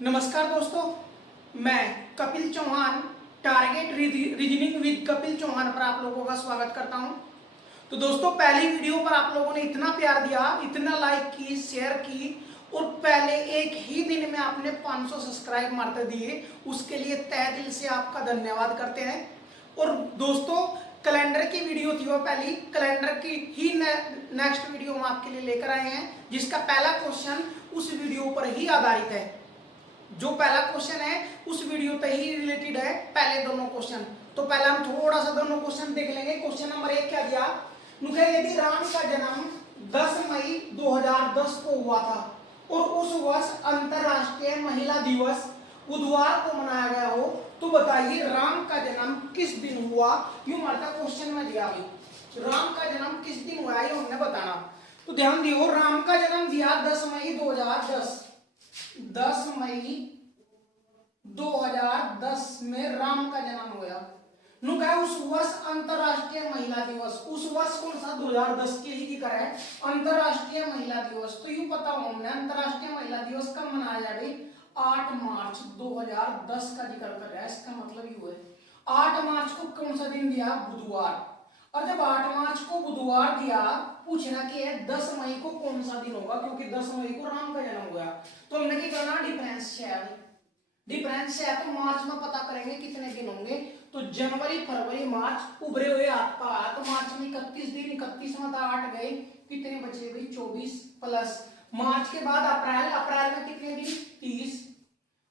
नमस्कार दोस्तों, मैं Kapil Chauhan target reasoning with Kapil Chauhan पर आप लोगों का स्वागत करता हूं। तो दोस्तों, पहली वीडियो पर आप लोगों ने इतना प्यार दिया, इतना लाइक की, शेयर की और पहले एक ही दिन में आपने 500 सब्सक्राइब मारते दिए, उसके लिए तहे दिल से आपका धन्यवाद करते हैं। और दोस्तों, कैलेंडर की वीडियो थी वो पहली, कैलेंडर की ही नेक्स्ट वीडियो हम आपके लिए लेकर आए हैं, जिसका पहला क्वेश्चन उस वीडियो पर ही आधारित है। जो पहला क्वेश्चन है उस वीडियो पे ही रिलेटेड है पहले दोनों क्वेश्चन। तो पहले हम थोड़ा सा दोनों क्वेश्चन देख लेंगे। क्वेश्चन नंबर 1 क्या दिया, यदि राम का जन्म 10 मई 2010 को हुआ था और उस वर्ष अंतरराष्ट्रीय महिला दिवस बुधवार को मनाया गया हो, तो बताइए राम का जन्म किस दिन हुआ। यूं हमारा क्वेश्चन में दिया भाई, राम का जन्म किस दिन हुआ ये हमने बताना। तो ध्यान दियो, राम का जन्म दिया 10 मई 2010। 10 मई 2010 में राम का जन्म हुआ। नु कहा उस वर्ष अंतरराष्ट्रीय महिला दिवस, उस वर्ष कौन सा 2010 के ही दिखा है अंतरराष्ट्रीय महिला दिवस। तो यूं पता हो हमने अंतरराष्ट्रीय महिला दिवस कब मनाया जाए, 8 मार्च 2010 का जिक्र कर रहा है। इसका मतलब ये है 8 मार्च को कौन सा दिन दिया, बुधवार। और जब 8 मार्च को बुधवार दिया, पूछना कि है 10 मई को कौन सा दिन होगा, क्योंकि 10 मई को राम का जन्म हुआ। तो हमने क्या करना, डिफरेंस है, डिफरेंस है तो मार्च में पता करेंगे कितने दिन होंगे। तो जनवरी फरवरी मार्च उभरे हुए हाथ का हाथ, तो मार्च में 31 दिन, 31 में 8 गए, कितने बचे भाई 24 प्लस मार्च के बाद अप्रैल, अप्रैल में कितने दिन 30,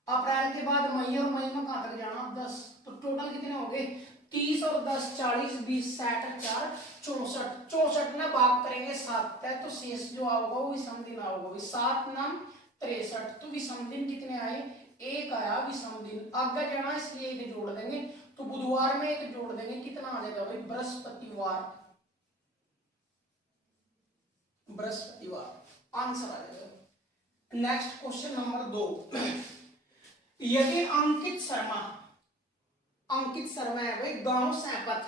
अप्रैल के बाद मई और मई में कहां तक जाना 10। तो टोटल कितने हो गए 30 और 10 40 20 60 4 64, 64 में भाग करेंगे 7 है, तो शेष जो आओगे वो विषम दिन आओगे, 7 नाम 63। तो विषम दिन कितने आए, एक आया विषम दिन। आगे जाना इसलिए एक जोड़ देंगे, तो बुधवार में एक जोड़ देंगे, कितना आ जाएगा भाई बृहस्पतिवार, बृहस्पतिवार आंसर आ जाएगा। नेक्स्ट क्वेश्चन नंबर 2, यदि अंकित शर्मा, अंकित शर्मा है भाई, गांव सैपत,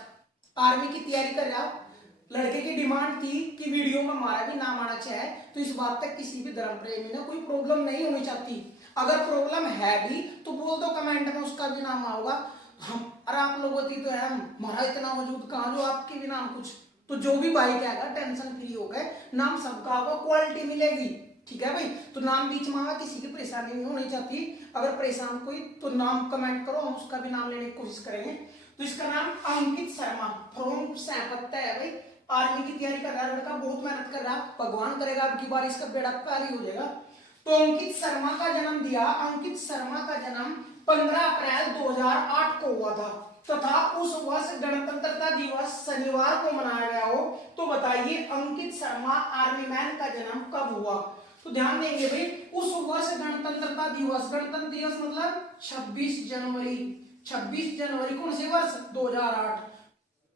आर्मी की तैयारी कर रहा। लड़के की डिमांड थी कि वीडियो में हमारा भी नाम आना चाहिए, तो इस बात तक किसी भी धर्म प्रेमी ने कोई प्रॉब्लम नहीं होनी चाहती। अगर प्रॉब्लम है भी तो बोल दो कमेंट में, उसका भी नाम आएगा। हम और आप लोगों की तो है, हमारा इतना वजूद कहाँ जो आपके भी नाम कुछ। तो जो भी भाई कहेगा टेंशन फ्री हो गए, नाम सबका होगा, क्वालिटी मिलेगी, ठीक है भाई। तो नाम बीच में आवा, किसी की परेशानी नहीं होनी चाहती। अगर परेशान कोई तो नाम कमेंट करो, हम उसका भी नाम लेने की कोशिश करेंगे। तो इसका नाम अंकित शर्मा फ्रॉम सैपत्ता है भाई, आर्मी की तैयारी कर रहा है लड़का, बहुत मेहनत कर रहा है, भगवान करेगा अब की बार इसका बेड़ा पार ही हो जाएगा। तो अंकित शर्मा का जन्म दिया, अंकित शर्मा का जन्म 15 अप्रैल 2008 को हुआ था तथा उस वर्ष गणतंत्रता दिवस शनिवार को मनाया गया हो। तो बताइए अंकित शर्मा आर्मी मैन का जन्म कब हुआ। तो ध्यान देंगे भाई, उस वर्ष गणतंत्रता दिवस, गणतंत्र दिवस मतलब 26 जनवरी, 26 जनवरी कौन से वर्ष 2008।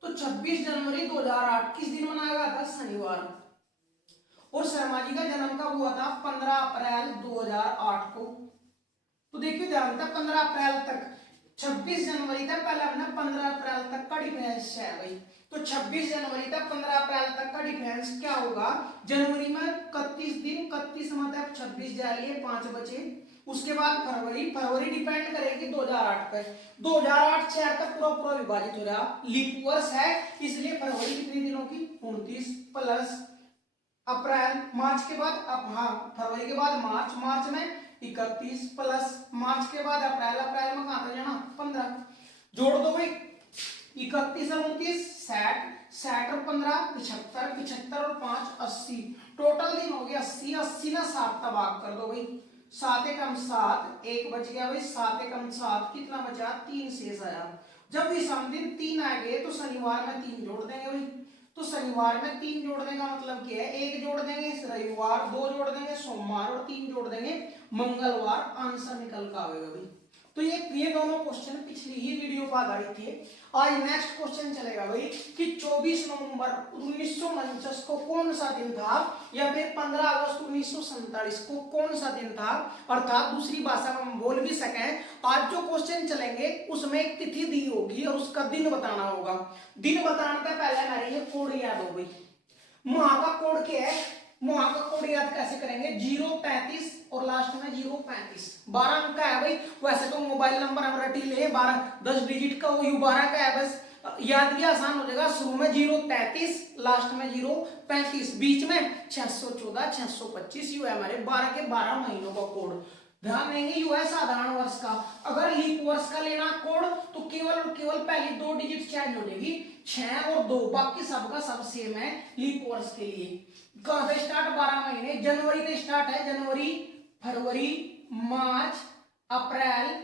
तो 26 जनवरी 2008 किस दिन मनाया गया था, शनिवार। और शर्मा जी का जन्म कब हुआ था, 15 अप्रैल 2008 को। तो देखिए ध्यान था 15 अप्रैल तक, 26 जनवरी तक, पहले हमने 15 अप्रैल तक का डिफरेंस है भाई। तो 26 जनवरी तक 15 अप्रैल तक का डिफरेंस क्या होगा, जनवरी में 31 दिन, 31 मतलब 26 जाइए 5 बचे। उसके बाद फरवरी, फरवरी डिपेंड करेगी 2008 पर, 2008 4 तक पूरा पूरा विभाजित हो रहा, लीप वर्ष है इसलिए फरवरी कितने दिनों की 29 प्लस अप्रैल, मार्च के बाद अब हाँ फरवरी के बाद मार्च, मार्च में 31 प्लस मार्च के बाद अप्रैल, अप्रैल में कहां तक जाना 15, जोड़ दो भाई 31 और 29 60, 60 और 15 75, 75 और 5 80, टोटल दिन हो गया 80, 80 ना 7 का भाग कर दो भाई, 7 एकम 7, 1 बच गया भाई, 7 एकम 7 कितना बचा 3 शेष आया। जब विषम दिन 3 आ गए तो शनिवार में 3 जोड़ देंगे भाई। तो शनिवार में 3 जोड़ने का मतलब क्या है, 1 जोड़ देंगे रविवार, 2 जोड़ देंगे सोमवार और 3 जोड़ देंगे मंगलवार, आंसर निकल कर आएगा भाई। तो ये दोनों क्वेश्चन पिछली ही वीडियो पर आधारित थे। आज नेक्स्ट क्वेश्चन चलेगा भाई कि 24 नवंबर 1949 को कौन सा दिन था, या फिर 15 अगस्त 1947 को कौन सा दिन था, अर्थात दूसरी भाषा में हम बोल भी सकें। आज जो क्वेश्चन चलेंगे उसमें एक तिथि दी होगी और उसका दिन बताना होगा। दिन बताने से पहले हमारे ये कोड याद हो भाई, माह का कोड क्या है, वहां का कोड याद कैसे करेंगे, 035 और लास्ट में 035, 12 अंक का है भाई। वैसे तो मोबाइल नंबर हम रट ही ले, 12 10 डिजिट का, वो U12 का है, बस याद भी आसान हो जाएगा। शुरू में 033, लास्ट में 035, बीच में 614 625, यू है हमारे 12 के 12 महीनों का कोड। ध्यान देंगे यू है साधारण वर्ष का। अगर लीप वर्ष का लेना कोड तो केवल और केवल पहली 2 डिजिट चेंज हो जाएगी, 6 और 2, बाकी सबका सब सेम है लीप वर्ष के लिए। कहां से स्टार्ट, 12 महीने, जनवरी से स्टार्ट है, जनवरी फरवरी मार्च अप्रैल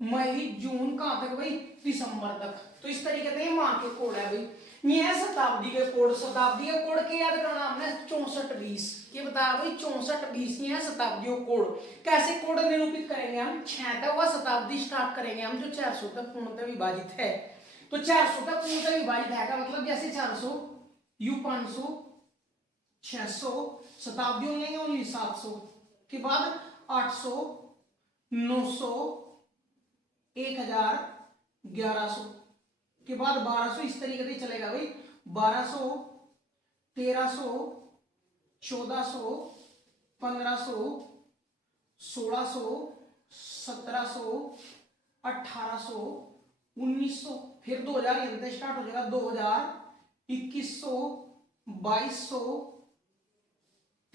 मई जून, कहां तक भाई, दिसंबर तक। तो इस तरीके से माह के कोड है भाई। ये है शताब्दी के कोड। शताब्दी के कोड के याद करना हमने 6420, ये बताया भाई 6420, ये है शताब्दी कोड। कैसे कोड निरूपित करेंगे हम, 6वां शताब्दी स्टार्ट करेंगे हम, जो 400 तक पूर्णतः विभाजित है। तो 400 तक पूर्णतः विभाजित है का मतलब जैसे 400 यू 500 600, शताब्दी हो जाएंगे ओनली 700 के बाद 800 900 1000 1100 के बाद 1200, इस तरीके से चलेगा भाई। 1200 1300 1400 1500 1600 1700 1800 1900, फिर 2000 यहां से स्टार्ट हो जाएगा, 2000 2100 2200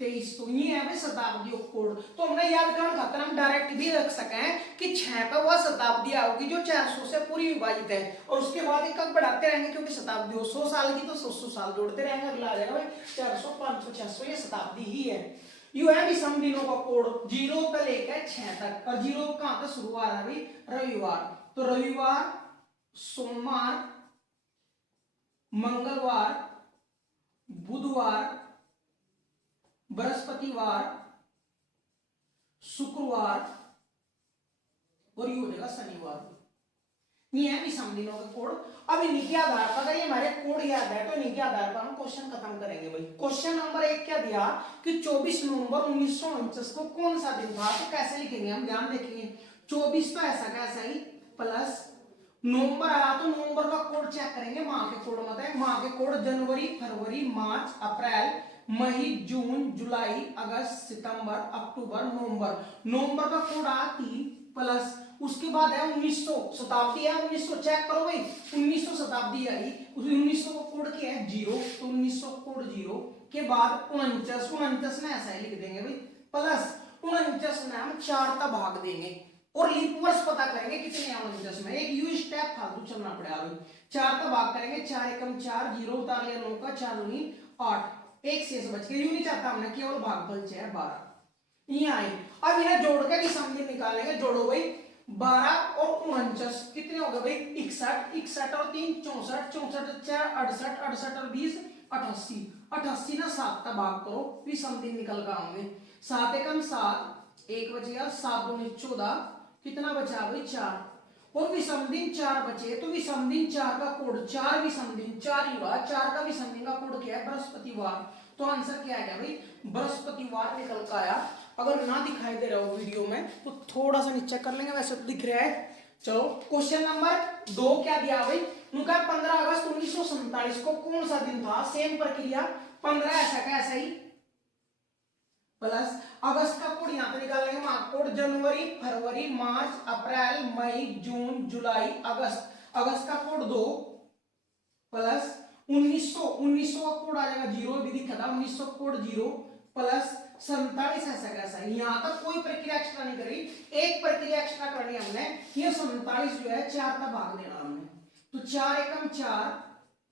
2300, ये है भाई शताब्दी कोड। तो हमने याद करना खातर हम डायरेक्ट भी रख सके कि 6 पे वह शताब्दी आओगी जो 400 से पूरी विभाजित है, और उसके बाद एक बढ़ाते रहेंगे क्योंकि शताब्दी 100 साल की, तो 100 साल जोड़ते रहेंगे, अगला आ जाएगा भाई 400 500 600, ये शताब्दी ही है। यू है विषम दिनों का कोड 0 पे लेकर 6 तक, और 0 कहां तक शुरू हो रहा है भाई, रविवार। तो रविवार सोमवार मंगलवार बुधवार बृहस्पतिवार शुक्रवार और ये हो जाएगा शनिवार। ये है विषम दिनों का कोड। अब इन्हीं के आधार पर, अगर ये हमारे कोड याद है तो इन्हीं के आधार पर हम क्वेश्चन खत्म करेंगे भाई। क्वेश्चन नंबर 1 क्या दिया कि 24 नवंबर 1949 को कौन सा दिन था, तो कैसे लिखेंगे हम, ध्यान देखेंगे। 24 तो ऐसा कैसा ही प्लस नवंबर आया तो नवंबर का कोड चेक करेंगे, माह के कोड मत है, माह के कोड जनवरी फरवरी मार्च अप्रैल मई जून जुलाई अगस्त सितंबर अक्टूबर नवंबर। नवंबर का कोड आ 3 प्लस उसके बाद है 1900, शताब्दी है 1900, चेक करो भाई 1900 शताब्दी आई, उस 1900 का कोड क्या है 0, तो 1900 कोड 0 के बाद 49, 49 में ऐसा ही लिख देंगे भाई, प्लस 49 में हम 4 का भाग देंगे और लीप वर्ष पता करेंगे कितने हैं 49 में। एक यू स्टेप फालतू चलना पड़ेगा भाई, 4 का भाग करेंगे, 4 एकम 4, 0 उतार लिया 9 का, 4 दूनी 8, एक शेष बच गया, यू नहीं चाहता हमने, केवल भागफल 6 12 ये आए। अब इन्हें जोड़ के विषम दिन निकालेंगे, जोड़ो भाई 12 और 49 कितने हो गए भाई 61, 61 और 3 64, 64 4 68, 68 और 20 88, 88 ना 7 का भाग करो, विषम दिन निकल कर होंगे, 7 एकम 7, एक बचेगा, 7 दूनी 14, कितना बचा भाई 4, और विषम दिन 4 बचे, तो विषम दिन 4 का कोड 4, विषम दिन 4 ही हुआ, 4 का विषम दिन का कोड क्या है बृहस्पतिवार। तो आंसर क्या आएगा भाई बृहस्पतिवार निकल कर आया। अगर ना दिखाई दे रहा हो वीडियो में तो थोड़ा सा नीचे कर लेंगे, वैसे तो दिख रहा है। चलो क्वेश्चन नंबर 2 क्या दिया भाई, उनका 15 अगस्त 1947 को कौन सा दिन था, सेम प्रक्रिया 15 ऐसा का ऐसा ही प्लस अगस्त का कोड यहां पे निकालेंगे, मार्क कोड जनवरी फरवरी मार्च अप्रैल मई जून जुलाई अगस्त, अगस्त का कोड 2 प्लस 1900 का कोड आ जाएगा 0, भी दिखा था 1900 कोड 0 प्लस 47 ऐसा कैसा, यहां तक कोई प्रक्रिया एक्स्ट्रा नहीं करी, एक प्रक्रिया एक्स्ट्रा करनी हमने, ये 47 जो है 4 का भाग देना हमने, तो 4 एकम 4,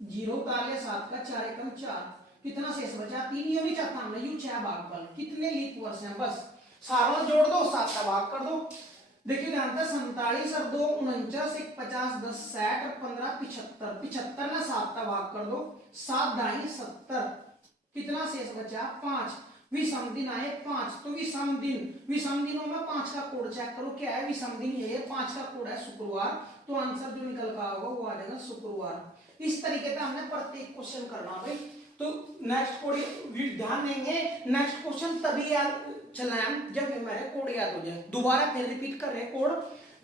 0 उतार लिया 7 का, 4 एकम 4, कितना शेष बचा 3, ये नहीं चाहता हमने, यू 6 भागफल, कितने लीप वर्ष हैं बस, सारों जोड़ दो 7 का भाग कर दो। देखिए ध्यान से 47 और 2 49, 1 50 10 60 और 15 75, 75 ना 7 का भाग कर दो, 7 ढाई 70, कितना शेष बचा 5, विषम दिन आए 5, तो विषम दिनों में 5 का कोड चेक करो क्या है, विषम दिन ये 5 का कोड है शुक्रवार, तो आंसर जो निकल का होगा वो आ जाएगा शुक्रवार। इस तरीके से हमने प्रत्येक क्वेश्चन करना भाई। तो नेक्स्ट कोड ध्यान देंगे, नेक्स्ट क्वेश्चन तभी याद चलाएं जब हमारे कोड याद हो जाए। दोबारा फिर रिपीट कर रहे कोड,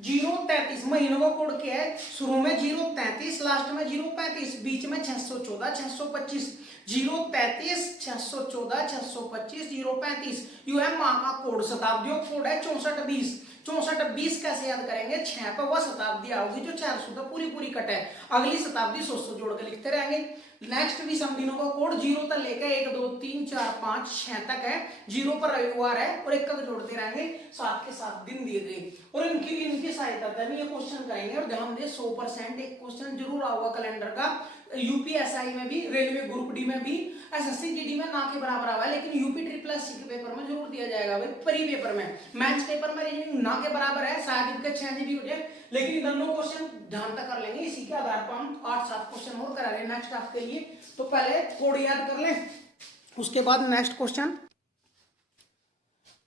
033 महीनों का कोड क्या है, शुरू में 033, लास्ट में 035, बीच में 614 625, 033 614 625 035, यू है माँ का कोड। शताब्दियों कोड है 6420। 6420 कैसे याद करेंगे, 6 पर वह शताब्दी आओगी जो 400 पूरी पूरी कट है, अगली शताब्दी 100 जोड़ के लिखते रहेंगे। नेक्स्ट विषम दिनों का कोड 0 तक लेकर 1 2 3 4 5 6 तक है, 0 पर रविवार है और 1 तक जोड़ते रहेंगे, 7 के 7 दिन दिए गए और इनकी सहायता में ये क्वेश्चन करेंगे। और ध्यान दें 100% एक क्वेश्चन जरूर आऊगा कैलेंडर का, यूपीएसआई में भी, रेलवे ग्रुप डी में भी, एसएससी जीडी में ना के बराबर आवा है, लेकिन यूपी ट्रिपल एससी के पेपर में जरूर दिया जाएगा भाई, प्री पेपर में। मेंस पेपर में रीजनिंग ना के बराबर है, शायद इनके 6 जीडी हो जाए, लेकिन दोनों क्वेश्चन ध्यान तक कर लेंगे। इसी के आधार पर हम 8-7 क्वेश्चन और करा रहे हैं नेक्स्ट आपके लिए। तो पहले कोड याद कर लें, उसके बाद नेक्स्ट क्वेश्चन।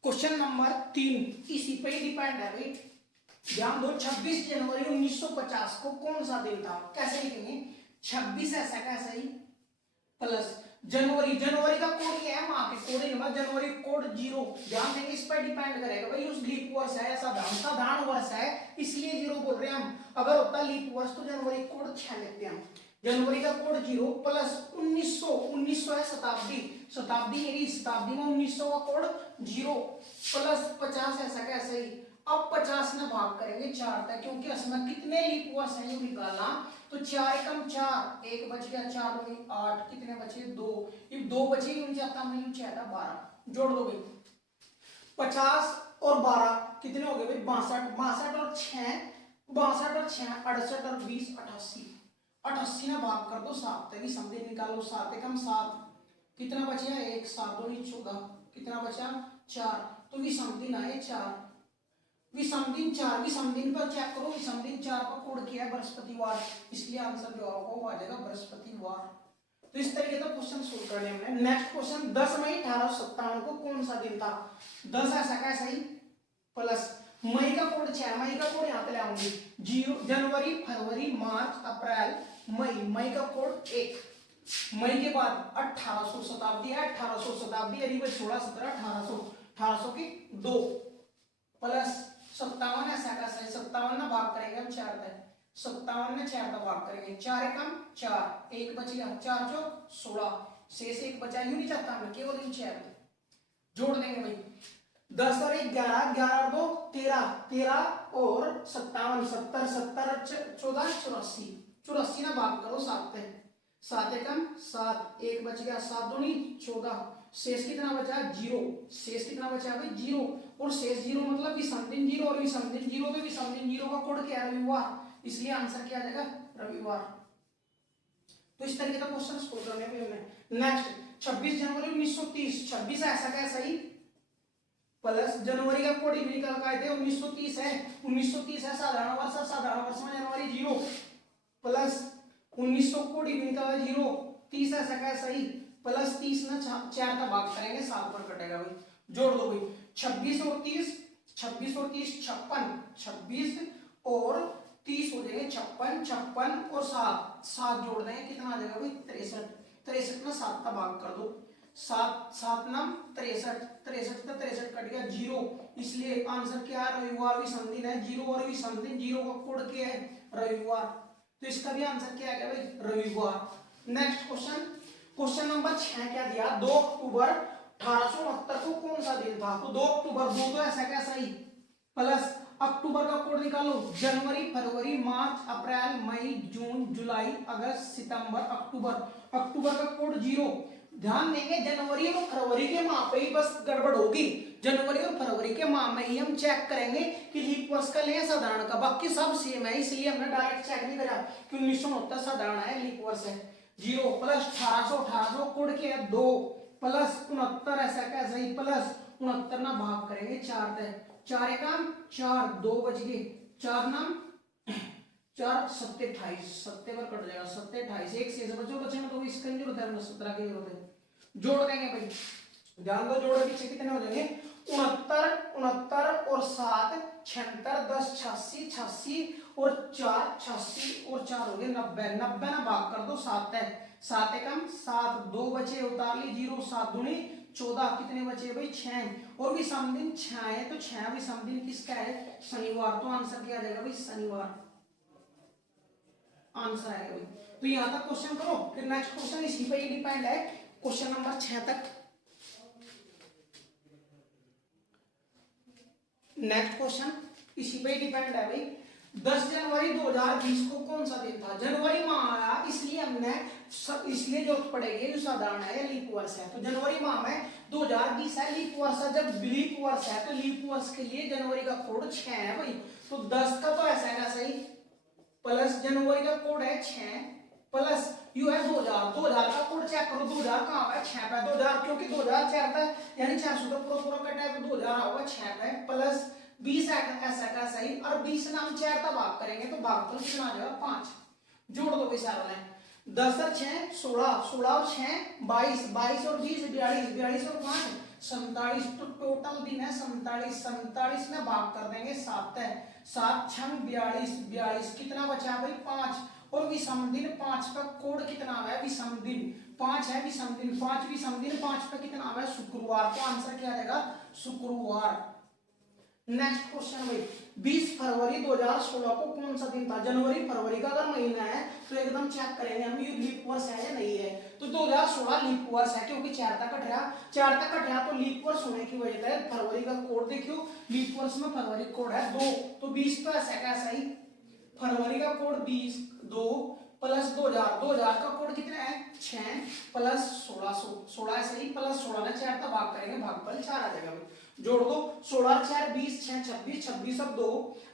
क्वेश्चन नंबर 3 इसी पे डिपेंड है भाई, ध्यान दो। 26 जनवरी 1950 को कौन सा दिन था, कैसे लिखेंगे, 26 ऐसा कैसा ही प्लस जनवरी, जनवरी का कोड क्या है, माँ के कोड नंबर, जनवरी कोड 0। ध्यान देंगे इस पर डिपेंड करेगा भाई, उस लीप वर्ष है, साधारण वर्ष है, इसलिए 0 बोल रहे हैं हम। अगर होता लीप वर्ष तो जनवरी कोड 6 लेते हैं हम। जनवरी का कोड 0 प्लस 1900 है शताब्दी, शताब्दी मेरी शताब्दी में 1900 का कोड 0 प्लस 50 ऐसा कैसे ही। अब 50 में भाग करेंगे 4 तक, क्योंकि इसमें कितने लीप वर्ष हैं ये निकालना, तो 4 एकम 4, 1 बच गया, 4 दूनी 8, कितने बचे 2, ये 2 बचे, 49 में 6 था 12, जोड़ दो भाई 50 और 12 कितने हो गए भाई 62, 62 और 6 62 और 6 68 और 20 88, 88 ना भाग कर दो 7 तक, समझे निकालो, 7 एकम 7, कितना बचा 1, 7 दूनी 14, कितना बचा 4, तो विषमदिन आए 4, विषमदिन 4, विषमदिन पर चेक करो, विषमदिन 4 का कोड क्या है बृहस्पतिवार, इसलिए आंसर जो होगा वो आ जाएगा बृहस्पतिवार। तो इस तरीके का क्वेश्चन सोल्व करने हमने। नेक्स्ट क्वेश्चन 10 मई 1857 को कौन सा दिन था, 10 ऐसा कैसा ही प्लस मई का कोड 6, मई का कोड यहाँ पे ले आऊंगी, जनवरी फरवरी मार्च अप्रैल मई, मई का कोड 1, मई के बाद 1800 शताब्दी है, 1800 शताब्दी यानी 16 17 1800, 1800 की 2 प्लस 57 ऐसा कैसा है, 57 ना भाग करेंगे हम 4 तक, 57 में 4 का भाग करेंगे, 4 एकम 4, 1 बच गया, 4 चौक 16, शेष 1 बचा, यूं नहीं चाहता हमने, केवल इन 6 जोड़ देंगे भाई, 10 और 1 11, 11 और 2 13, 13 और 57 70, 70 14 84, 84 ना भाग करो 7 पे, 7 एकम 7, 1 बच गया, 7 दूनी 14, शेष कितना बचा 0, शेष कितना बचा भाई 0, और शेष 0 मतलब विषमदिन 0, और विषमदिन 0 पे विषमदिन 0 का कोड क्या है रविवार, इसलिए आंसर क्या आ जाएगा रविवार। तो इस तरीके का क्वेश्चन सोल्व करने में हमने। नेक्स्ट 26 जनवरी 1930, 26 ऐसा कैसा ही प्लस जनवरी का कोड भी निकाल के आए थे 1930 है, 1930 है साधारण वर्ष, साधारण वर्ष में जनवरी 0 प्लस 1900 कोड भी निकाला 0, 30 ऐसा कैसा ही प्लस 30 ना 4 का भाग करेंगे 7 पर कटेगा भाई, जोड़ दो भाई 26 और 30, 26 और 30 56, 26 और 30 हो जाएंगे 56, 56 और 7, 7 जोड़ देंगे कितना आ जाएगा भाई 63, 63 में 7 का भाग कर दो, 7 7 नाम 63, 63 का 63 कट गया 0, इसलिए आंसर क्या है रविवार, विषमदिन है 0 और विषमदिन 0 का कोड क्या है रविवार, तो इसका भी आंसर क्या आ गया भाई रविवार। नेक्स्ट क्वेश्चन, क्वेश्चन नंबर 6 क्या दिया, 2 अक्टूबर 1869 को कौन सा दिन था, तो 2 अक्टूबर, 2 तो ऐसा कैसा ही प्लस अक्टूबर का कोड निकालो, जनवरी फरवरी मार्च अप्रैल मई जून जुलाई अगस्त सितंबर अक्टूबर, अक्टूबर का कोड 0, ध्यान देंगे जनवरी और फरवरी के माह पे ही बस गड़बड़ होगी, जनवरी और फरवरी के माह में ही हम चेक करेंगे कि लीप वर्ष का ले साधारण का, बाकी सब सेम है, इसलिए हमने डायरेक्ट चेक नहीं करा कि 1969 साधारण है लीप वर्ष है 0 प्लस 1800 कोड के है 2 प्लस 69 ऐसा कैसा ही प्लस 69 ना भाग करेंगे 4 से, 4 एकम 4, 2 बच गए, 4 नाम 4 7 28, 7 पर कट जाएगा 7 28, एक शेष बचो बचेगा तो इसका नहीं जरूरत है, 17 की जरूरत है, जोड़ देंगे भाई, ध्यान दो जोड़ पीछे कितने हो जाएंगे 69 और 7 76, 10 86, 86 और 4 86 और 4 हो गए 90, 90 ना भाग कर दो 7 है, 7 एकम 7, 2 बचे उतार ली 0, 7 दूनी 14, कितने बचे भाई 6, और विषम दिन 6 है, तो 6 विषम दिन किसका है? शनिवार। तो आंसर क्या आ जाएगा भाई? शनिवार आंसर आएगा भाई। तो यहां तक क्वेश्चन करो, फिर नेक्स्ट क्वेश्चन इसी पे ही डिपेंड है, क्वेश्चन नंबर 6 तक। नेक्स्ट क्वेश्चन इसी पे डिपेंड है भाई। 10 जनवरी 2020 को कौन सा दिन था? जनवरी माह आया, इसलिए हमने इसलिए जरूरत पड़ेगी जो साधारण है या लीप वर्ष है। तो जनवरी माह में 2020 है, लीप वर्ष है। जब लीप वर्ष है तो लीप वर्ष के लिए जनवरी का कोड 6 है भाई। तो 10 का तो ऐसा है सही, प्लस जनवरी का कोड है 6 प्लस यू है 2000। 2000 का कोड चेक करो, 2000 कहां है? 6 पे। 2000 क्योंकि 2000 4 पे यानी 400 का पूरा कटा है, तो 2000 होगा 6 पे प्लस 20 ऐसा का सही। और 20 ना हम 4 का भाग करेंगे तो भागफल कितना आ जाएगा? 5। जोड़ दो सारा में 10 और 6 16, 16 और 6 22, 22 और 20 42, 42 और 5 47। तो टोटल दिन है 47, 47 में भाग कर देंगे 7 है, 7 6 42, 42 कितना बचा भाई? 5। और विषम दिन 5 का कोड कितना है? विषम दिन 5 है, विषम दिन 5, विषम दिन 5 पे कितना है? शुक्रवार। तो आंसर क्या आ जाएगा? शुक्रवार। नेक्स्ट क्वेश्चन भाई, 20 फरवरी 2016 को कौन सा दिन था? जनवरी फरवरी का अगर महीना है तो एकदम चेक करेंगे हम ये लीप वर्ष है या नहीं है। तो 2016 लीप वर्ष है, क्योंकि 4 तक कट रहा तो लीप वर्ष होने की वजह से फरवरी का कोड देखियो, लीप वर्ष में फरवरी कोड है 2, तो 20 तो ऐसा कैसा ही, फरवरी का कोड 20 2 प्लस 2000 का कोड कितना है? 6 प्लस 1600 ऐसे ही प्लस 16 ने 4 का भाग करेंगे, भागफल 4 आ जाएगा भाई। जोड़ दो 16 और 4 20, 6 26, 26 और 2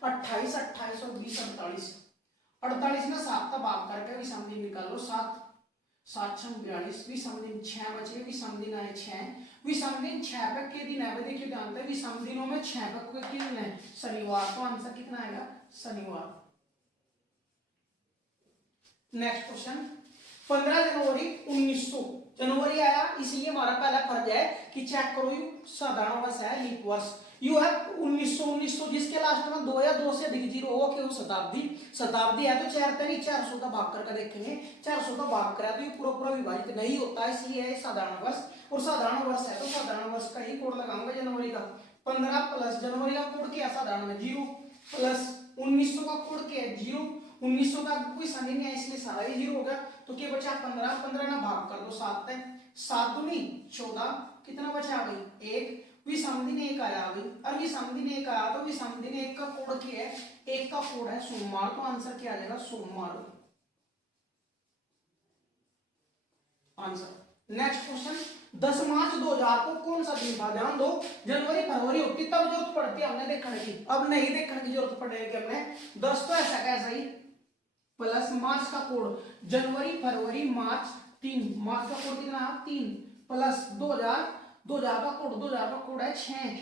28, 28 और 20 48, 48 में 7 का भाग करके विषम दिन निकाल लो। 7 7 6 42, विषम दिन 6 बचे, विषम दिन आए 6, विषम दिन 6 पे के दिन है देखिए ध्यान से, विषम दिनों में 6 पे के दिन है? शनिवार। तो आंसर कितना आएगा? शनिवार। नेक्स्ट क्वेश्चन, 15 जनवरी 1900 जनवरी आया, इसलिए हमारा पहला फर्ज है कि चेक करो यू साधारण वर्ष है लीप वर्ष। यू है 1900 जिसके लास्ट में 2 या 2 से अधिक जीरो होगा क्यों? शताब्दी है तो 4 पे नहीं 400 का भाग करके देखेंगे, 400 का भाग करा तो ये पूरा विभाजित नहीं होता, इसलिए है साधारण वर्ष। और साधारण वर्ष है तो साधारण वर्ष का ही कोड लगाऊंगा जनवरी का। 15 प्लस जनवरी का कोड क्या? साधारण में 0 प्लस 1900 का कोड क्या है? 0। 1900 का कोई संधि नहीं है इसलिए सारा ही 0 होगा। तो क्या बचा? 15, 15 ना भाग कर दो 7 पे, 7 दूनी 14, कितना बचा भाई? 1। विषम दिन 1 आया भाई, और विषम दिन 1 आया तो विषम दिन 1 का कोड क्या है? 1 का कोड है सोमवार। तो आंसर क्या आ जाएगा? सोमवार आंसर। नेक्स्ट क्वेश्चन, 10 मार्च 2000 को कौन सा दिन था? ध्यान दो, जनवरी फरवरी होती तब जरूरत पड़ती है हमने देखने की, अब नहीं देखने की जरूरत पड़ेगी हमने। 10 तो ऐसा कैसा ही प्लस मार्च का कोड, जनवरी फरवरी मार्च 3, मार्च का कोड कितना है? 3 प्लस 2000 का कोड है 6,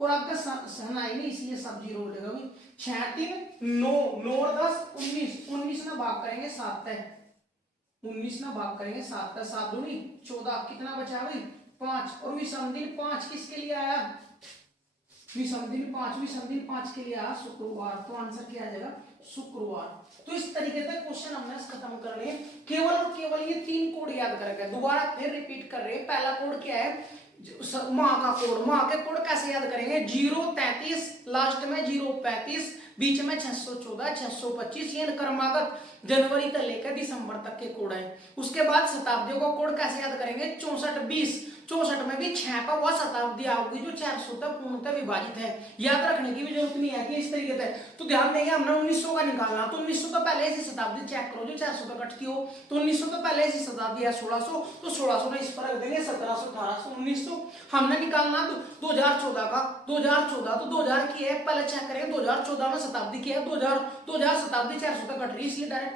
और आपका सन आई नहीं इसलिए सब 0 हो जाएगा भाई। 6 3 9, 9 और 10 19, 19 में भाग करेंगे 7 पे, 19 में भाग करेंगे 7 का, 7 दूनी 14, कितना बचा भाई? 5। और विषम दिन 5 किसके लिए आया? विषम दिन 5 के लिए आया शुक्रवार। तो आंसर क्या आ जाएगा? शुक्रवार। तो इस तरीके से क्वेश्चन हमने खत्म कर लिए, केवल और केवल ये 3 कोड याद करके। दोबारा फिर रिपीट कर रहे हैं, पहला कोड क्या है? माह का कोड। माह के कोड कैसे याद करेंगे? 033, लास्ट में 035, बीच में 614, 625, ये क्रमागत जनवरी तक लेकर दिसंबर तक के कोड है। उसके बाद शताब्दियों का कोड कैसे याद करेंगे? 64 20, 64 में भी 6 पर वह शताब्दी आओगी जो 400 तक पूर्णतः विभाजित है। याद रखने की भी जरूरत नहीं है कि इस तरीके से। तो ध्यान देंगे हमने 1900 का निकालना, तो 1900 तो पहले ऐसी शताब्दी चेक करो जो 400 तक कटती हो, तो 1900 तो पहले ऐसी शताब्दी है 1600, तो 1600 में इस पर रख देंगे 1700 1800 1900। हमने निकालना 2014 का, 2014 तो 2000 की है, पहले चेक करेंगे 2014 में शताब्दी की है 2000 शताब्दी 400 तक कट रही है, इसलिए डायरेक्ट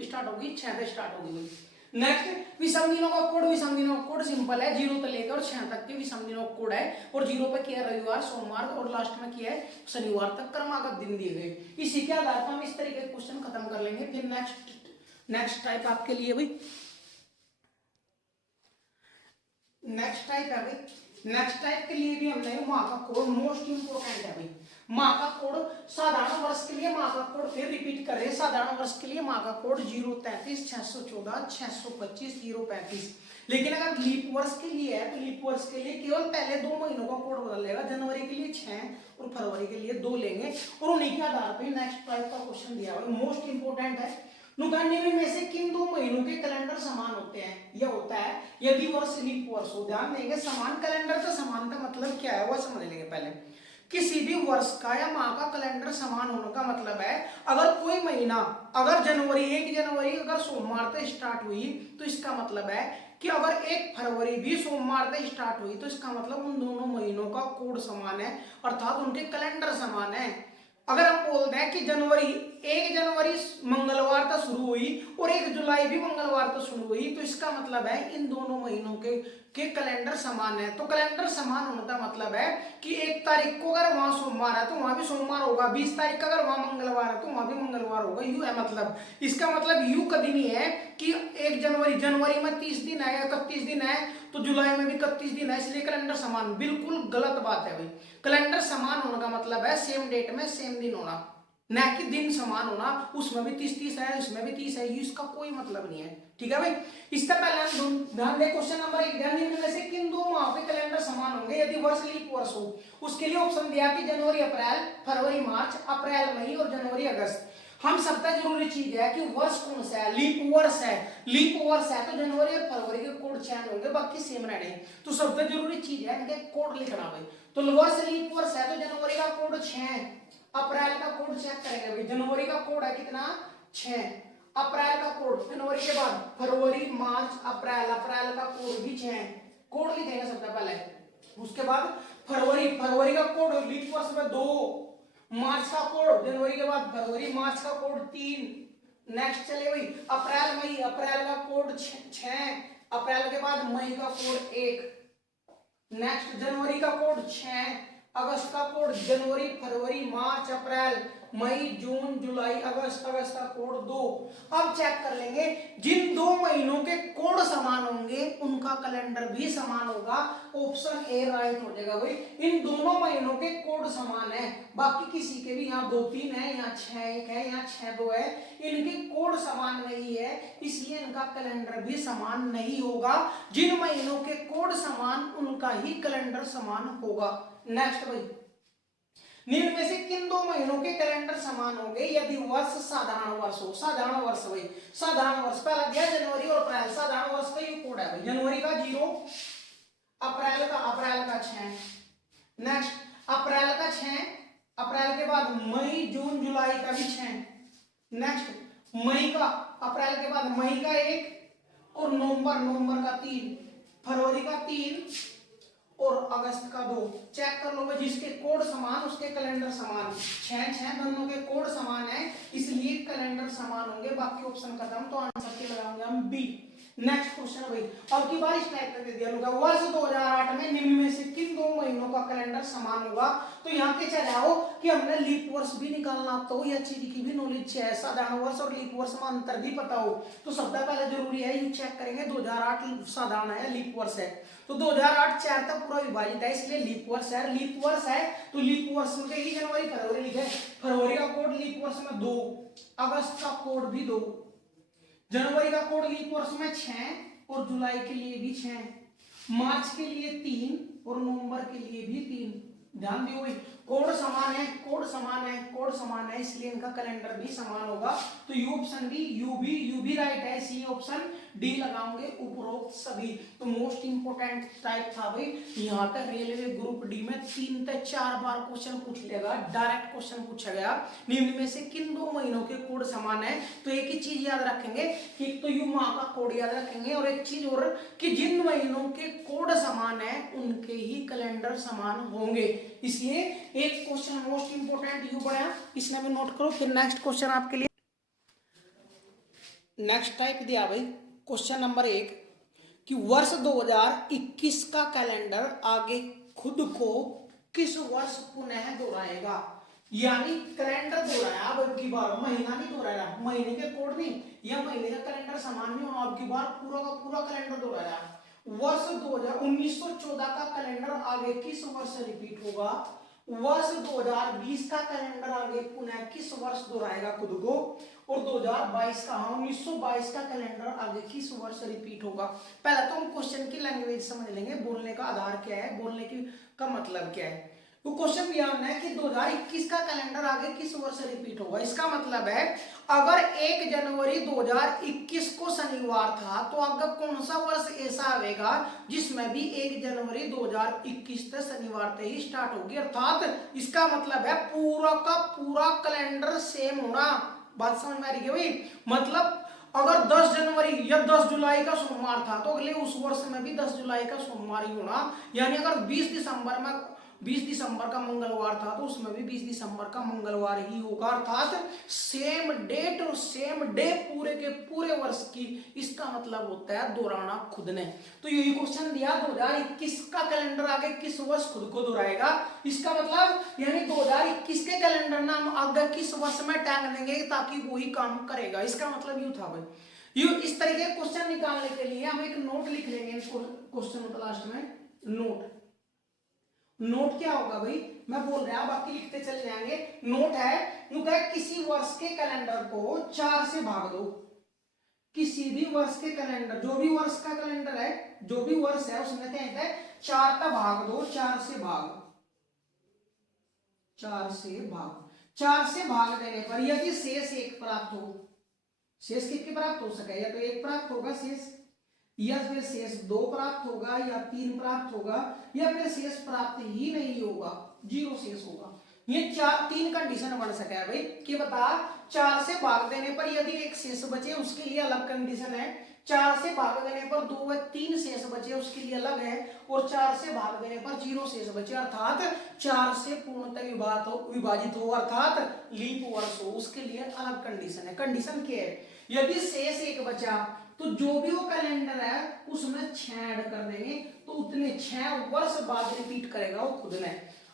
स्टार्ट होगी 6 से स्टार्ट होगी। नेक्स्ट विषम दिनों का कोड, विषम दिनों का कोड सिंपल है, 0 से लेकर और 6 तक के विषम दिनों का कोड है, और 0 पे किया रविवार सोमवार और लास्ट में किया है शनिवार तक क्रमागत दिन दिए गए। इसी के आधार पर हम इस तरीके के क्वेश्चन खत्म कर लेंगे। फिर नेक्स्ट टाइप आपके लिए भाई, नेक्स्ट टाइप है भाई, नेक्स्ट टाइप के लिए भी हमने माह का कोड मोस्ट इंपोर्टेंट है भाई। माह का कोड साधारण वर्ष वर्ष के लिए माह का कोड फिर रिपीट कर रहे हैं। साधारण वर्ष के लिए माह का कोड 033 614 625 035। लेकिन अगर लीप वर्ष के लिए है तो लीप वर्ष के लिए केवल पहले 2 महीनों का कोड बदलेगा। जनवरी के लिए 6 और फरवरी के लिए 2 लेंगे और उन्हीं के आधार पर नेक्स्ट टाइप का क्वेश्चन दिया हुआ है, मोस्ट इंपोर्टेंट है। निम्न में से किन 2 महीनों के कैलेंडर समान होते हैं? यह होता है यदि वर्ष लीप वर्ष हो। ध्यान देंगे समान कैलेंडर तो समान का मतलब क्या है वह समझ लेंगे पहले। किसी भी वर्ष का या माह का कैलेंडर समान होने का मतलब है अगर कोई महीना अगर जनवरी 1 जनवरी अगर सोमवार से स्टार्ट हुई तो इसका मतलब है कि अगर 1 फरवरी भी सोमवार से स्टार्ट हुई तो इसका मतलब उन दोनों महीनों का कोड समान है, अर्थात उनके कैलेंडर समान है। अगर हम बोलते हैं कि जनवरी 1 जनवरी मंगलवार तक शुरू हुई और 1 जुलाई भी मंगलवार तक शुरू हुई तो इसका मतलब है इन दोनों महीनों के कैलेंडर समान है। तो कैलेंडर समान होने का मतलब है कि 1 तारीख को अगर वहां सोमवार है तो वहां भी सोमवार होगा, 20 तारीख का अगर वहां मंगलवार है तो वहां भी मंगलवार होगा। यू है मतलब। इसका मतलब यू कभी नहीं है कि 1 जनवरी में 30 दिन है या 31 दिन है तो जुलाई में भी 31 दिन है इसलिए कैलेंडर समान। बिल्कुल गलत बात है भाई। कैलेंडर समान होने का मतलब है सेम डेट में सेम दिन होना, ना कि दिन समान होना। उसमें भी 30 है इसमें भी 30 है, इसका कोई मतलब नहीं है। ठीक है भाई। इसका पहले हम ध्यान दें क्वेश्चन नंबर 1। ध्यान देने में से किन 2 माह के कैलेंडर समान होंगे यदि वर्ष लीप वर्ष हो? उसके लिए ऑप्शन दिया कि जनवरी अप्रैल, फरवरी मार्च, अप्रैल मई और जनवरी अगस्त। हम सबसे जरूरी चीज है कि वर्ष कौन सा है? लीप वर्ष है। लीप वर्ष है तो जनवरी और फरवरी के कोड चेंज होंगे, बाकी सेम रहेंगे। तो सबसे जरूरी चीज है इनके कोड लिखना भाई। तो वर्ष लीप वर्ष है तो जनवरी का कोड 6, अप्रैल का कोड चेक करेंगे भाई। जनवरी का कोड है कितना? 6। अप्रैल का कोड, जनवरी के बाद फरवरी मार्च अप्रैल, अप्रैल का कोड भी 6। कोड लिखेंगे सबसे पहले। उसके बाद फरवरी का कोड लीप वर्ष में 2, मार्च का कोड जनवरी के बाद फरवरी मार्च का कोड 3। नेक्स्ट चले भाई अप्रैल मई, अप्रैल का कोड 6, अप्रैल के बाद मई का कोड 1। नेक्स्ट जनवरी का कोड 6, अगस्त का कोड जनवरी फरवरी मार्च अप्रैल मई जून जुलाई अगस्त, अगस्त का कोड 2। अब चेक कर लेंगे जिन 2 महीनों के कोड समान होंगे उनका कैलेंडर भी समान होगा। ऑप्शन ए राइट हो जाएगा भाई। इन दोनों महीनों के कोड समान है, बाकी किसी के भी यहाँ 2 3 है, यहाँ 6 1 है, यहाँ 6 2 है, इनके कोड समान नहीं है इसलिए इनका कैलेंडर भी समान नहीं होगा। जिन महीनों के कोड समान उनका ही कैलेंडर समान होगा। नेक्स्ट भाई, निम्न में से किन 2 महीनों के कैलेंडर समान होंगे यदि वर्ष साधारण वर्ष हो? साधारण वर्ष भाई, साधारण वर्ष पहला दिया जनवरी और अप्रैल। साधारण वर्ष का ये कोड है भाई। जनवरी का 0, अप्रैल का 6। नेक्स्ट अप्रैल का 6, अप्रैल के बाद मई जून जुलाई का भी 6। नेक्स्ट मई का, अप्रैल के बाद मई का 1 और नवंबर का 3, फरवरी का 3 और अगस्त का 2। चेक कर लो भाई, जिसके कोड समान उसके कैलेंडर समान। 6 दोनों के कोड समान है इसलिए कैलेंडर समान होंगे, बाकी ऑप्शन खत्म। तो आंसर के लगाएंगे हम बी। नेक्स्ट क्वेश्चन भाई, अब की बार इस टाइप का दे दिया होगा वर्ष 2008 में निम्न में से किन 2 महीनों का कैलेंडर समान होगा? तो यहाँ के चले आओ कि हमने लीप वर्ष भी निकालना तो यह चीज की भी नॉलेज है। साधारण वर्ष और लीप वर्ष में अंतर भी पता हो तो सबसे पहले जरूरी है ये चेक करेंगे 2008 साधारण है लीप वर्ष है तो 2008 4 तक पूरा विभाजित है इसलिए लीप वर्ष है। लीप वर्ष है तो लीप वर्ष में ही जनवरी फरवरी लिखे। फरवरी का कोड लीप वर्ष में 2, अगस्त का कोड भी 2, जनवरी का कोड लीप वर्ष में 6 और जुलाई के लिए भी 6, मार्च के लिए 3 और नवंबर के लिए भी 3। ध्यान दियो भाई, कोड समान है, कोड समान है, कोड समान है इसलिए इनका कैलेंडर भी समान होगा। तो यू ऑप्शन डी, यू भी राइट है, सी ऑप्शन डी लगाओगे उपरोक्त सभी। तो मोस्ट इंपोर्टेंट टाइप था भाई। यहाँ तक रेलवे ग्रुप डी में 3 से 4 बार क्वेश्चन पूछ लेगा, डायरेक्ट क्वेश्चन पूछा गया निम्न में से किन 2 महीनों के कोड समान है? तो एक ही चीज याद रखेंगे, एक तो यू माह का कोड याद रखेंगे और एक चीज और कि जिन महीनों के कोड समान है उनके ही कैलेंडर समान होंगे। इसलिए एक क्वेश्चन मोस्ट इंपोर्टेंट यू पढ़ा, इसने भी नोट करो। फिर नेक्स्ट क्वेश्चन आपके लिए नेक्स्ट टाइप दिया भाई क्वेश्चन नंबर 1 कि वर्ष 2021 का कैलेंडर आगे खुद को किस वर्ष पुनः दोहराएगा? यानी कैलेंडर दोहराया अब की बार, महीना नहीं दोहराया, महीने के कोड नहीं या महीने का कैलेंडर समान नहीं होना, अब की बार पूरा का पूरा कैलेंडर दोहराया। वर्ष 2014 का कैलेंडर आगे किस वर्ष से रिपीट होगा? वर्ष 2020 का कैलेंडर आगे पुनः किस वर्ष दोहराएगा खुद को, और 2022 का, हाँ 1922 का कैलेंडर आगे किस वर्ष रिपीट होगा। पहले तो हम क्वेश्चन की लैंग्वेज समझ लेंगे, बोलने का आधार क्या है, बोलने की का मतलब क्या है। तो क्वेश्चन यह है कि 2021 का कैलेंडर आगे किस वर्ष रिपीट होगा। इसका मतलब है अगर 1 जनवरी 2021 को शनिवार था तो आगे कौन सा वर्ष ऐसा आएगा जिसमें भी 1 जनवरी 2021 से शनिवार से ही स्टार्ट होगी, अर्थात इसका मतलब है पूरा का पूरा कैलेंडर सेम होना। बात समझ में आ रही है भाई। मतलब अगर 10 जनवरी या 10 जुलाई का सोमवार था तो अगले उस वर्ष में भी 10 जुलाई का सोमवार ही होना, यानी अगर 20 दिसंबर का मंगलवार था तो उसमें भी 20 दिसंबर का मंगलवार ही होगा, अर्थात सेम डेट और सेम डे पूरे के पूरे वर्ष की। इसका मतलब होता है दोहराना खुद ने। तो यही क्वेश्चन दिया 2021 का कैलेंडर आगे किस वर्ष खुद को दोहराएगा। इसका मतलब यानी 2021 के कैलेंडर नाम आगे किस वर्ष में टांग देंगे ताकि वही काम करेगा। इसका मतलब यू था भाई। यू इस तरीके के क्वेश्चन निकालने के लिए हम एक नोट लिख लेंगे क्वेश्चन मतलब लास्ट में नोट क्या होगा भाई, मैं बोल रहा बाकी लिखते चले जाएंगे। नोट है किसी वर्ष के कैलेंडर को 4 से भाग दो। किसी भी वर्ष के कैलेंडर, जो भी वर्ष का कैलेंडर है, जो भी वर्ष है उसमें क्या है 4 का भाग दो, 4 से भाग देने पर यदि शेष 1 प्राप्त हो, शेष कितने प्राप्त हो सके, या तो 1 प्राप्त होगा शेष, या फिर शेष 2 प्राप्त होगा, या 3 प्राप्त होगा, या फिर शेष प्राप्त ही नहीं होगा, 0 शेष होगा। ये 3 कंडीशन बन सके है भाई कि बता 4 से भाग देने पर यदि 1 शेष बचे उसके लिए अलग कंडीशन है, 4 से भाग देने पर 2 व 3 शेष बचे उसके लिए अलग है, और 4 से भाग देने पर 0 शेष बचे अर्थात 4 से पूर्णतः विभाजित हो अर्थात लीप वर्ष हो, उसके लिए अलग कंडीशन है। कंडीशन क्या है, यदि शेष 1 बचा तो जो भी वो कैलेंडर है उसमें 6 ऐड कर देंगे तो उतने 6 वर्ष बाद रिपीट करेगा वो खुद ने।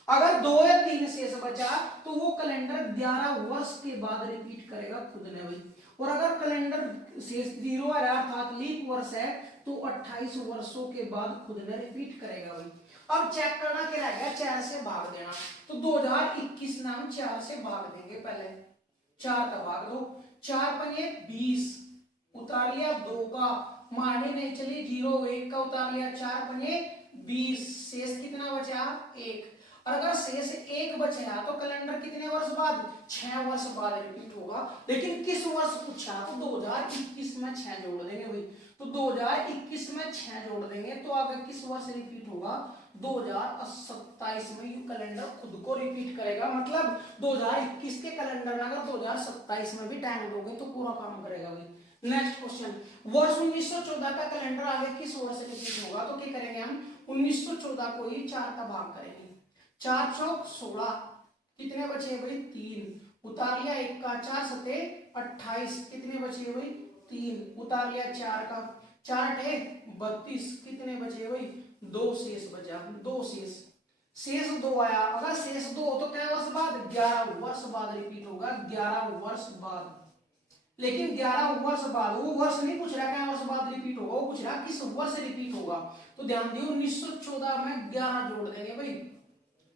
अगर 2 या 3 शेष बचा तो वो कैलेंडर 11 वर्ष के बाद रिपीट करेगा खुद ने भाई। और अगर कैलेंडर शेष 0 है अर्थात लीप वर्ष है तो 28 वर्षों के बाद खुद ने रिपीट करेगा भाई। अब चेक करना क्या रहेगा, 4 से भाग देना। तो 2021 नाम 4 से भाग देंगे, पहले 4 का भाग दो, 4 पंजे 20, उतार लिया 2 का, मारने नहीं चली 0, 1 का उतार लिया, 4 पंजे 20, शेष कितना बचा 1। और अगर शेष 1 बचा तो कैलेंडर कितने वर्ष बाद 6 वर्ष बाद रिपीट होगा। लेकिन किस वर्ष पूछा तो 2021 में 6 जोड़ देंगे भाई। तो 2021 में 6 जोड़ देंगे तो आगे किस वर्ष रिपीट होगा 2027 में ये कैलेंडर खुद को रिपीट करेगा। मतलब 2021 के कैलेंडर में अगर 2027 में भी टाइम दोगे तो पूरा काम करेगा भाई। नेक्स्ट क्वेश्चन, वर्ष 1914 का कैलेंडर आगे किस वर्ष रिपीट होगा। तो क्या करेंगे हम 1914 को ही 4 का भाग करेंगे, 4 चौक 16, कितने बचे भाई 3, उतार लिया 1 का, 4 सते 28, कितने बचे भाई 3, उतार लिया 4 का, 4 अठे 32, कितने बचे भाई 2 शेष बचा, 2 शेष 2 आया। अगर शेष 2 तो कितने वर्ष बाद 11 वर्ष बाद रिपीट होगा, 11 वर्ष बाद। लेकिन 11 वर्ष बाद वो वर्ष नहीं पूछ रहा क्या वर्ष बाद रिपीट होगा, वो पूछ रहा किस वर्ष रिपीट होगा। तो ध्यान दियो 1914 में 11 जोड़ देंगे भाई,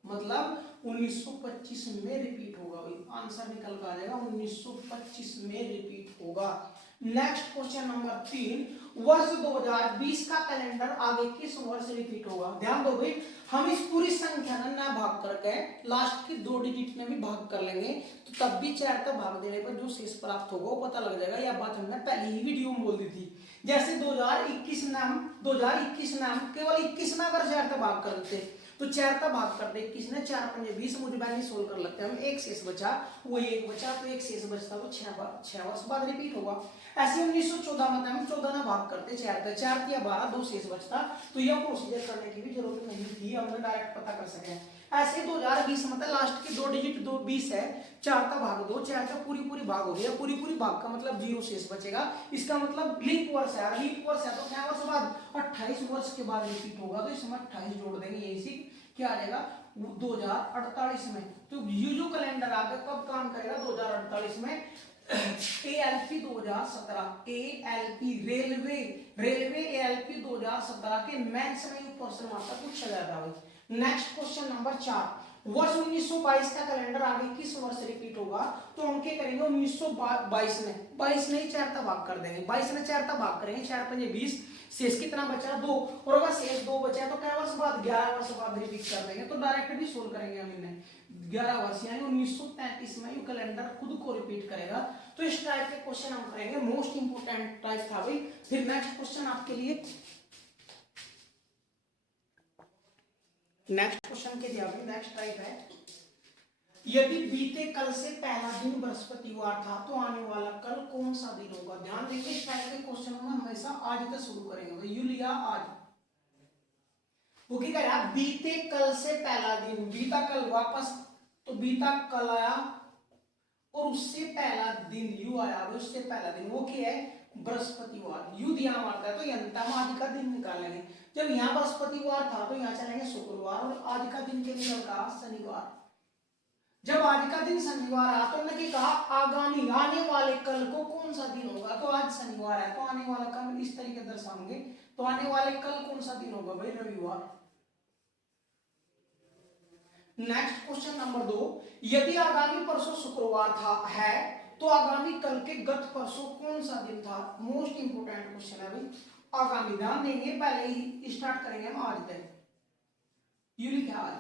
मतलब 1925 में रिपीट होगा भाई। आंसर निकल कर आ जाएगा 1925 में रिपीट होगा। नेक्स्ट क्वेश्चन नंबर 3, वर्ष 2020 का कैलेंडर आगे किस वर्ष रिपीट होगा। ध्यान दो भाई, हम इस पूरी संख्या ना भाग करके लास्ट की 2 डिजिट में भी भाग कर लेंगे तो तब भी 4 का भाग देने पर जो शेष प्राप्त होगा वो पता लग जाएगा। यह बात हमने पहले ही वीडियो में बोल दी थी। जैसे 2021 नाम केवल 21 में अगर 4 का भाग कर देते तो 4 का भाग कर दे, 21 ने 4 पंजे 20, मुझे बैनी सोल्व कर लेते हैं हम। 1 शेष बचा, वो 1 बचा तो 1 शेष बचता तो 6 वर्ष बाद रिपीट होगा। ऐसे 1914 में हम 14 ना भाग करते 4 का, 4 किया 12, 2 शेष बचता तो यह प्रोसीजर करने की भी जरूरत नहीं थी, हमने डायरेक्ट पता कर सके। ऐसे 2020 मतलब लास्ट की 2 डिजिट 20 है, 4 का भाग दो, 4 का पूरी भाग हो गया, पूरी भाग का मतलब 0 शेष बचेगा। इसका मतलब लीप वर्ष है, लीप वर्ष है तो क्या वर्ष बाद 28 वर्ष के बाद रिपीट होगा। तो इसमें 28 जोड़ देंगे, यही सी क्या आ जाएगा 2048 में। तो ये जो कैलेंडर आगे कब काम करेगा 2048 में। ALP 2017, ALP रेलवे ALP 2017 के मेंस में ये क्वेश्चन आता पूछा जाता है। नेक्स्ट क्वेश्चन नंबर 4, वर्ष 1922 का कैलेंडर आगे किस वर्ष रिपीट होगा, तो हम क्या करेंगे 1922 में, 22 नहीं 4 का भाग कर देंगे, 22 में 4 का भाग करेंगे, 4 पंजे 20, शेष कितना बचा 2, और अगर शेष 2 बचा तो क्या वर्ष बाद 11 वर्ष बाद रिपीट कर देंगे, तो डायरेक्ट भी सोल्व करेंगे हम इन्हें 11 वर्ष यानी 1933 में ये कैलेंडर खुद को रिपीट करेगा। तो इस टाइप के क्वेश्चन हम करेंगे, मोस्ट इंपोर्टेंट टाइप था भाई। फिर नेक्स्ट क्वेश्चन आपके लिए, नेक्स्ट क्वेश्चन के दिया नेक्स्ट टाइप है, यदि बीते कल से पहला दिन बृहस्पतिवार था तो आने वाला कल कौन सा दिन होगा। ध्यान देंगे इस टाइप के क्वेश्चन में हमेशा आज से शुरू करेंगे, यू लिया आज, वो क्या कह रहा है बीते कल से पहला दिन, बीता कल वापस, तो बीता कल आया और उससे पहला दिन यू आया, उससे पहला दिन वो क्या है बृहस्पतिवार, यू दिया मारता है तो यंतम आज का दिन निकालेंगे। जब यहाँ बृहस्पतिवार था तो यहाँ चलेंगे शुक्रवार, और आज का दिन के निकल का शनिवार। जब आज का दिन शनिवार आया तो हमने कहा आगामी आने वाले कल को कौन सा दिन होगा, तो आज शनिवार है तो आने वाला कल इस तरीके दर्शाएंगे, तो आने वाले कल कौन सा दिन होगा भाई रविवार। नेक्स्ट क्वेश्चन नंबर 2, यदि आगामी परसों शुक्रवार था है तो आगामी कल के गत परसों कौन सा दिन था। मोस्ट इंपोर्टेंट क्वेश्चन है भाई। आगामी ध्यान देंगे, पहले ही स्टार्ट करेंगे हम आज तक, यू लिखा आज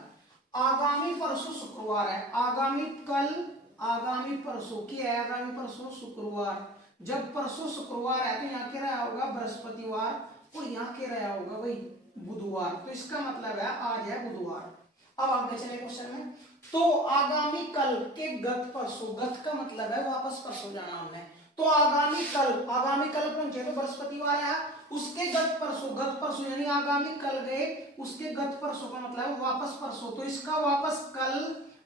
आगामी परसों शुक्रवार है, आगामी कल आगामी परसों क्या है, आगामी परसों शुक्रवार। जब परसों शुक्रवार है तो यहाँ क्या रहा होगा बृहस्पतिवार, और यहाँ क्या रहा होगा भाई बुधवार, तो इसका मतलब है आज है बुधवार। अब आगे चले क्वेश्चन में, तो आगामी कल के गत परसों, गत का मतलब है वापस परसों जाना हमने, तो आगामी कल पहुंचे तो बृहस्पतिवार है, उसके गत परसों यानी आगामी कल गए, उसके गत परसों का मतलब है वापस परसों, तो इसका वापस कल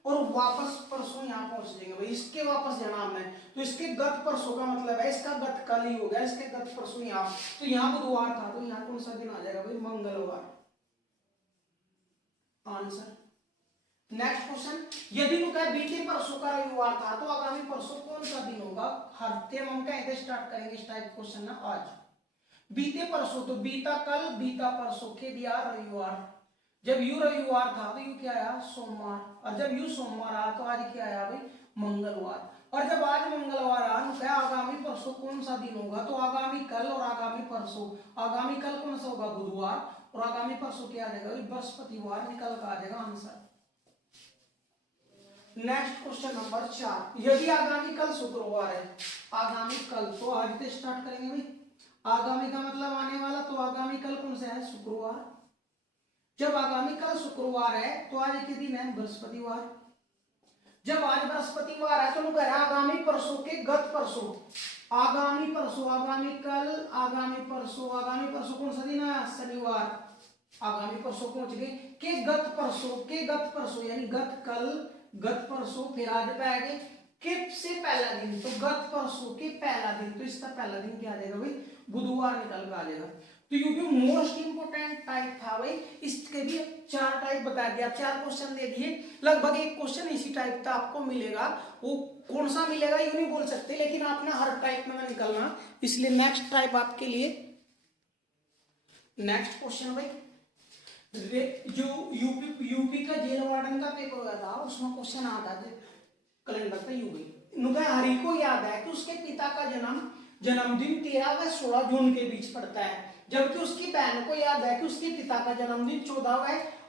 और वापस परसों यहाँ पहुंच जाएंगे भाई, इसके वापस जाना हमने, तो इसके गत परसों का मतलब है इसका गत कल ही हो गया, इसके गत परसों यहाँ, तो यहाँ बुधवार था तो यहाँ कौन सा दिन आ जाएगा भाई मंगलवार, आंसर। नेक्स्ट क्वेश्चन, यदि बीते परसों का रविवार था तो आगामी परसों कौन सा दिन होगा। हफ्ते हम कहेंगे स्टार्ट करेंगे इस टाइप क्वेश्चन ना आज, बीते परसों तो बीता कल बीता परसों के दिया रविवार, जब यू रविवार था तो यू क्या आया सोमवार, और जब यू सोमवार आया तो आज क्या आया भाई मंगलवार, और जब आज मंगलवार आया तो क्या आगामी परसों कौन सा दिन होगा, तो आगामी कल और आगामी परसों, आगामी कल कौन सा होगा बुधवार, और आगामी परसों क्या आ जाएगा बृहस्पतिवार, निकल का आ जाएगा आंसर। नेक्स्ट क्वेश्चन नंबर 4, यदि आगामी कल शुक्रवार है, आगामी कल तो आज से स्टार्ट करेंगे भाई, आगामी का मतलब आने वाला, तो आगामी कल कौन सा है शुक्रवार, जब आगामी कल शुक्रवार है तो आज के दिन है बृहस्पतिवार, जब आज बृहस्पतिवार है तो आगामी परसों के गत परसों, आगामी परसों आगामी कल आगामी परसों कौन सा दिन है शनिवार, आगामी परसों पहुंच गए के गत परसों यानी गत कल गत परसों, फिर आज पे आएंगे के से पहला दिन, तो गत परसों के पहला दिन, तो इसका पहला दिन क्या आ जाएगा भाई बुधवार निकल कर आ जाएगा। तो ये भी मोस्ट इंपोर्टेंट टाइप था भाई, इसके भी 4 टाइप बता दिया, 4 क्वेश्चन दे दिए, लगभग एक क्वेश्चन इसी टाइप का आपको मिलेगा, वो कौन सा मिलेगा ये नहीं बोल सकते, लेकिन आपने हर टाइप में निकलना, इसलिए नेक्स्ट टाइप आपके लिए नेक्स्ट क्वेश्चन भाई, जो यूपी का जेल वार्डन का पेपर हुआ था उसमें क्वेश्चन आता है कैलेंडर पे यूपी, हरि को याद है कि उसके पिता का जन्मदिन 13 व 16 जून के बीच पड़ता है, जबकि उसकी बहन को याद है कि उसके पिता का जन्मदिन 14 व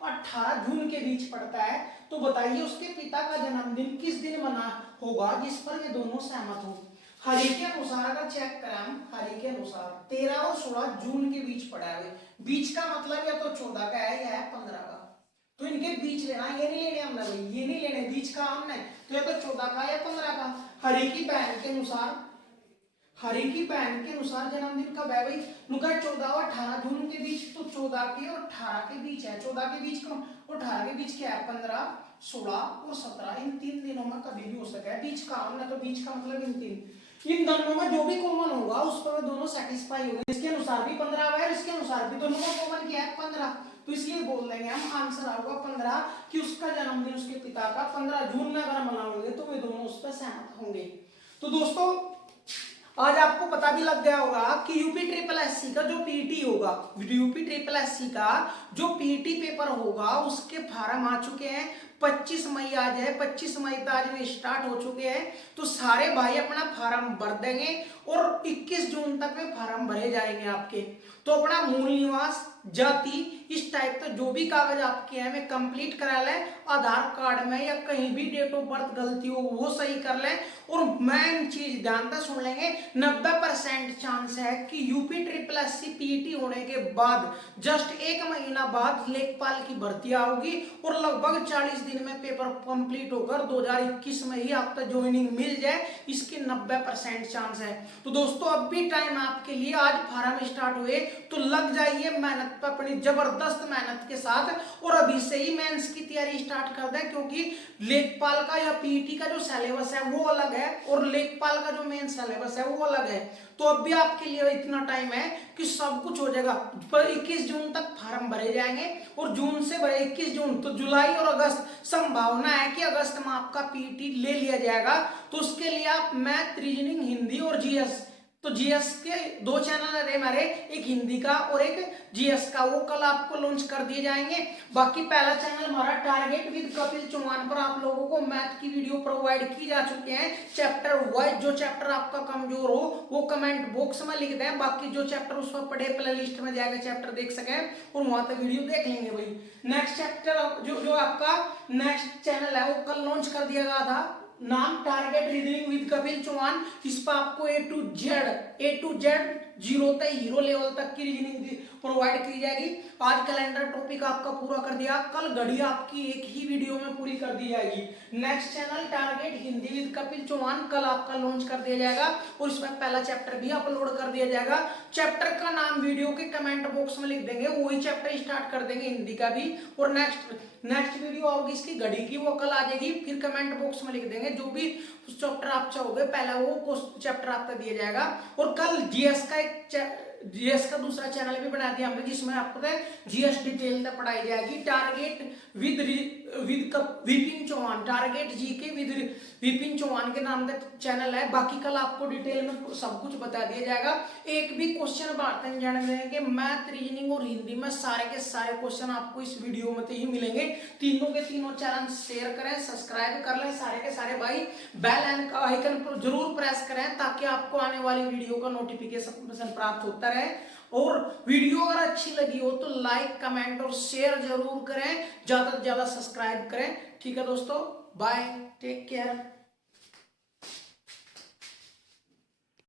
18 जून के बीच पड़ता है, तो बताइए उसके पिता का जन्मदिन किस दिन मना होगा जिस पर ये दोनों सहमत हो। हरि के अनुसार अगर चेक करें हम, हरि के अनुसार 13 और 16 जून के बीच पड़ा है, बीच का मतलब या तो 14 का है या 15 का, तो इनके बीच लेना, ये नहीं लेने हमने भाई, ये नहीं लेने बीच का हमने, तो या तो 14 का या 15 का। हरि की बहन के अनुसार जन्मदिन कब है भाई, नुका 14 और 18 जून के बीच, तो 14 के और 18 के बीच है, 14 के बीच कौन और 18 के बीच क्या है 15, 16 और 17, इन 3 दिनों में कभी भी हो सका है, बीच का हमने, तो बीच का मतलब इन दोनों में जो भी कॉमन होगा उस पर दोनों सेटिस्फाई होंगे, इसके अनुसार भी 15 है, इसके अनुसार भी, दोनों का कॉमन क्या है 15, तो इसलिए बोल देंगे हम आंसर आएगा 15 कि उसका जन्मदिन उसके पिता का 15 जून में अगर मनाओगे तो वे दोनों उस पर सहमत होंगे। तो दोस्तों आज आपको पता भी लग गया होगा कि यूपी ट्रिपल एससी का जो पीटी होगा, यूपी ट्रिपल एससी का जो पीटी पेपर होगा उसके फार्म आ चुके हैं, 25 मई आज है, 25 मई तो आज में स्टार्ट हो चुके हैं। तो सारे भाई अपना फार्म भर देंगे और 21 जून तक में फार्म भरे जाएंगे आपके। तो अपना मूल निवास, जाति, इस टाइप का जो भी कागज आपके हैं में कंप्लीट करा लें। आधार कार्ड में या कहीं भी डेट ऑफ बर्थ गलती हो वो सही कर लें। और मेन चीज ध्यान से सुन लेंगे, 90% चांस है कि यूपी ट्रिपल एससी पीईटी होने के बाद जस्ट 1 महीना बाद लेखपाल की भर्ती आओगी और लगभग 40 दिन में पेपर कंप्लीट होकर 2021 में ही आपको ज्वाइनिंग मिल जाए, इसकी 90% चांस है। तो दोस्तों अब भी टाइम आपके लिए, आज फार्म स्टार्ट हुए तो लग जाइए मेहनत पर, अपनी जबरदस्त मेहनत के साथ, और अभी से ही मेंस की तैयारी स्टार्ट कर दें, क्योंकि लेखपाल का या पीईटी का जो सिलेबस है वो अलग है और लेखपाल का जो मेन सिलेबस है वो अलग है। तो अब भी आपके लिए इतना टाइम है कि सब कुछ हो जाएगा। पर 21 जून तक फार्म भरे जाएंगे और जून से भरे 21 जून तो जुलाई और अगस्त, संभावना है कि अगस्त में आपका पीईटी ले लिया जाएगा। तो उसके लिए आप मैथ, रीजनिंग, हिंदी और जीएस, तो जीएस के 2 चैनल है हमारे, एक हिंदी का और एक जीएस का, वो कल आपको लॉन्च कर दिए जाएंगे। बाकी पहला चैनल हमारा टारगेट विद कपिल चौहान पर आप लोगों को मैथ की वीडियो प्रोवाइड की जा चुके हैं चैप्टर वाइज। जो चैप्टर आपका कमजोर हो वो कमेंट बॉक्स में लिख दें, बाकी जो चैप्टर उस पर पढ़े प्ले लिस्ट में जाकर चैप्टर देख सकें और वहां तक वीडियो देख लेंगे भाई। नेक्स्ट चैप्टर जो आपका नेक्स्ट चैनल है वो कल लॉन्च कर दिया गया था, नाम target reasoning with Kapil Chauhan. इस पर आपको ए टू जेड जीरो तक हीरो लेवल तक की रीजनिंग प्रोवाइड की जाएगी। आज कैलेंडर टॉपिक आपका पूरा कर दिया, कल घड़ी आपकी एक ही वीडियो में पूरी कर दी जाएगी। Next channel target Hindi with Kapil Chauhan कल आपका लॉन्च कर दिया जाएगा और इसमें पहला चैप्टर भी अपलोड कर दिया जाएगा। चैप्टर का नाम वीडियो के कमेंट बॉक्स में लिख देंगे, वही चैप्टर स्टार्ट कर देंगे हिंदी का भी। और नेक्स्ट वीडियो होगी इसकी घड़ी की, वो कल आ जाएगी, फिर कमेंट बॉक्स में लिख देंगे जो भी चैप्टर आप चाहोगे पहला वो चैप्टर आपका दिया जाएगा। और कल जीएस का दूसरा चैनल भी बना दिया हमने, जिसमें आपको जीएस डिटेल तक पढ़ाई जाएगी। Target with Vipin Chauhan, target GK with Vipin Chauhan के नाम का चैनल है। बाकी कल आपको डिटेल में सब कुछ बता दिया जाएगा। एक भी क्वेश्चन भारत जान देंगे, मैथ, रीजनिंग और हिंदी में सारे के सारे क्वेश्चन आपको इस वीडियो में तो ही मिलेंगे। तीनों के तीनों चैनल शेयर करें, सब्सक्राइब कर लें सारे के सारे भाई, बेल आइकन पर जरूर प्रेस करें ताकि आपको आने वाली वीडियो का नोटिफिकेशन प्राप्त होता रहे। और वीडियो अगर अच्छी लगी हो तो लाइक, कमेंट और शेयर जरूर करें, ज्यादा से ज्यादा सब्सक्राइब करें। ठीक है दोस्तों, बाय, टेक केयर।